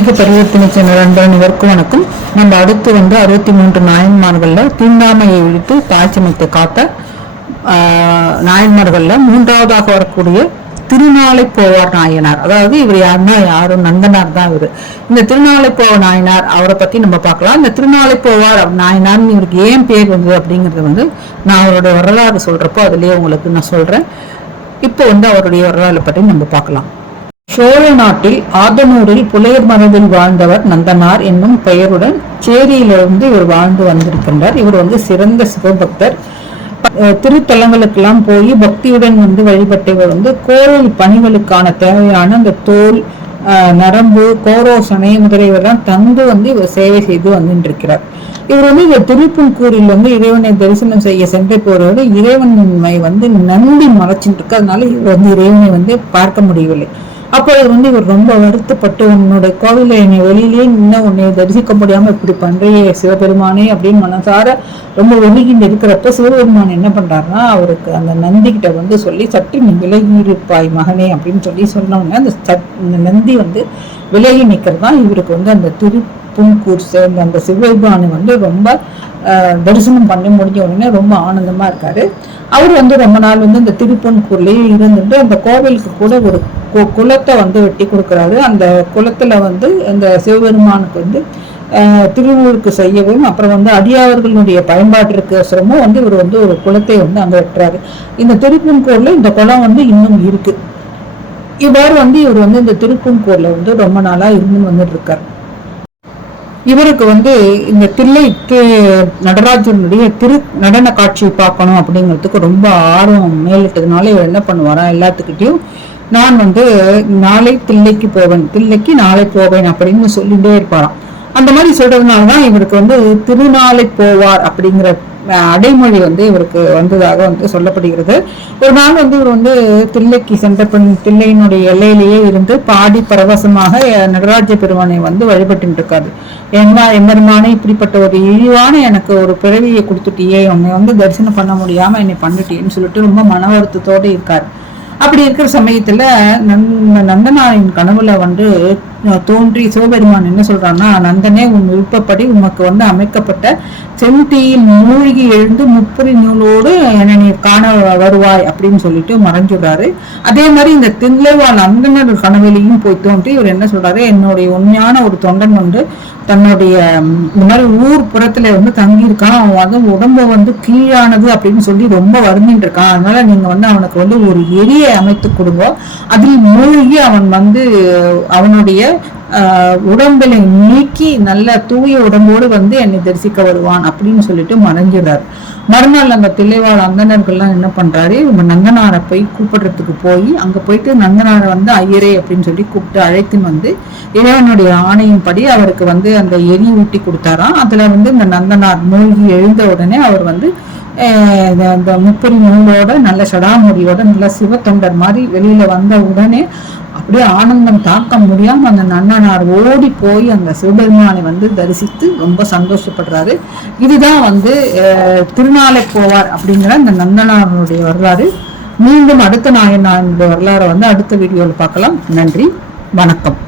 ஆன்மீக பரிவர்த்தனை சேனல் அனைவருக்கும் வணக்கம். நம்ம அடுத்து 63 நாயன்மார்கள்ல தீண்டாமையை விடுத்து தாய்ச்சமத்தை காத்த நாயன்மார்கள்ல மூன்றாவதாக வரக்கூடிய திருநாளை போவார் நாயனார். அதாவது இவர் யாரும் நந்தனார் தான் இவர். இந்த திருநாளை போவார் நாயனார் அவரை பத்தி நம்ம பார்க்கலாம். இந்த திருநாளை போவார் நாயனார் இவருக்கு ஏன் பேர் வந்தது அப்படிங்கறது நான் அவருடைய வரலாறு சொல்றப்போ அதுலயே உங்களுக்கு நான் சொல்றேன். இப்போ அவருடைய வரலாறு பற்றி நம்ம பார்க்கலாம். சோழ நாட்டில் ஆதனூரில் புலையர் மரபில் வாழ்ந்தவர் நந்தனார் என்னும் பெயருடன் சேரியிலிருந்து இவர் வாழ்ந்து வந்திருக்கின்றார். இவர் சிறந்த சிவபக்தர். திருத்தலங்களுக்கெல்லாம் போய் பக்தியுடன் வழிபட்டவர் கோவில் பணிகளுக்கான தேவையான அந்த தோல், நரம்பு, கோரோசனை முதலியவரெல்லாம் தந்து இவர் சேவை செய்து வந்துருக்கிறார். இவர் இந்த திருப்புன்கூரில் இறைவனை தரிசனம் செய்ய சென்ற போறவர் இறைவனை நம்பி மறைச்சிட்டு இருக்கு. அதனால இவர் இறைவனை பார்க்க முடியவில்லை. அப்பொழுது இவர் ரொம்ப வருத்தப்பட்டு, உன்னோட கோவில என்னை வெளியிலேயே இன்னும் உன்னை தரிசிக்க முடியாம இப்படி பண்றையே சிவபெருமானே அப்படின்னு மனசார ரொம்ப ஒழுகிட்டு இருக்கிறப்ப சிவபெருமான் என்ன பண்றாருன்னா அவருக்கு அந்த நந்தி கிட்ட சொல்லி சற்று நீ விலகி இருப்பாய் மகனே அப்படின்னு சொன்னோம்னா அந்த நந்தி விலகி நிற்கிறது தான் இவருக்கு அந்த திருப்புன்கூர் சேர்ந்த அந்த சிவபெருமானை ரொம்ப தரிசனம் பண்ணி முடிஞ்ச உடனே ரொம்ப ஆனந்தமா இருக்காரு. அவர் ரொம்ப நாள் இந்த திருப்புன்கூர்லயே இருந்துட்டு அந்த கோவிலுக்கு கூட ஒரு குளத்தை வெட்டி கொடுக்குறாரு. அந்த குளத்துல இந்த சிவபெருமானுக்கு திருவூருக்கு செய்யவும் அப்புறம் அடியாவர்களுடைய பயன்பாட்டிற்கு இவர் ஒரு குளத்தை அங்க வெட்டுறாரு. இந்த திருப்புன்கூர்ல இந்த குளம் இன்னும் இருக்கு. இவ்வாறு இவர் இந்த திருப்புன்கூர்ல ரொம்ப நாளா இருந்து வந்துட்டு இருக்காரு. இவருக்கு இந்த தில்லை நடராஜனுடைய நடன காட்சியை பார்க்கணும் அப்படிங்கிறதுக்கு ரொம்ப ஆர்வம் மேலிட்டதுனால இவர் என்ன பண்ணுவாரா, எல்லாத்துக்கிட்டையும் நான் நாளை தில்லைக்கு போவேன், தில்லைக்கு நாளை போவேன் அப்படின்னு சொல்லிட்டே இருப்பாராம். அந்த மாதிரி சொல்றதுனாலதான் இவருக்கு திருநாளை போவார் அப்படிங்கிற அடைமொழி இவருக்கு வந்ததாக சொல்லப்படுகிறது. ஒரு நாள் இவர் தில்லைக்கு சென்ற தில்லையினுடைய எல்லையிலேயே இருந்து பாடி பரவசமாக நடராஜ பெருமானை வழிபட்டு இருக்காரு. ஏன்னா எம்பெருமானே இப்படிப்பட்ட ஒரு இழிவான எனக்கு ஒரு பிறவியை கொடுத்துட்டியே, உன்னை தரிசனம் பண்ண முடியாம என்னை பண்ணிட்டேன்னு சொல்லிட்டு ரொம்ப மன வருத்தத்தோடு இருக்காரு. அப்படி இருக்கிற சமயத்துல நந்தனாரின் கனவுல தோன்றி சிவபெருமான் என்ன சொல்றான்னா, நந்தனே உன் விருப்பப்படி உமக்கு அமைக்கப்பட்ட செந்தீயில் மூழ்கி எழுந்து முப்புரி நூலோடு என்னை நீ காண வருவாய் அப்படின்னு சொல்லிட்டு மறைஞ்சுடுறாரு. அதே மாதிரி இந்த தில்லைவாழ் அந்தனர் கனவிலையும் போய் தோன்றி இவர் என்ன சொல்றாரு, என்னுடைய உண்மையான ஒரு தொண்டன் தன்னுடைய இந்த மாதிரி ஊர் புறத்துல தங்கியிருக்கான், அவன் உடம்பு கீழானது அப்படின்னு சொல்லி ரொம்ப வருந்திட்டு இருக்கான். அதனால நீங்க அவனுக்கு ஒரு எரியை அமைத்து கொடுங்க, அதில் மூழ்கி அவன் அவனுடைய உடம்பிலை நீக்கி நல்ல தூய உடம்போடு என்னை தரிசிக்க வருவான் அப்படின்னு சொல்லிட்டு மறைஞ்சிடார். மறுநாள் அந்த தில்லைவாழ் அந்தனர்கள்லாம் என்ன பண்றாரு, நந்தனாரை போய் கூப்பிடுறதுக்கு போய் அங்க போயிட்டு நந்தனாரை ஐயரே அப்படின்னு சொல்லி கூப்பிட்டு அழைத்துன்னு இறைவனுடைய ஆணையின்படி அவருக்கு அந்த எரி ஊட்டி கொடுத்தாராம். அதுல இந்த நந்தனார் மூழ்கி எழுந்த உடனே அவர் இந்த முப்பரி நூலோட நல்ல சடாமுடியோட நல்ல சிவ தொண்டர் மாதிரி வெளியில வந்த உடனே அப்படியே ஆனந்தம் தாக்க முடியாம அந்த நந்தனார் ஓடி போய் அந்த சிவபெருமானை தரிசித்து ரொம்ப சந்தோஷப்படுறாரு. இதுதான் திருநாளை போவார் அப்படிங்கிற அந்த நந்தனாருடைய வரலாறு. மீண்டும் அடுத்த நாயனாருடைய வரலாறை அடுத்த வீடியோவில் பார்க்கலாம். நன்றி, வணக்கம்.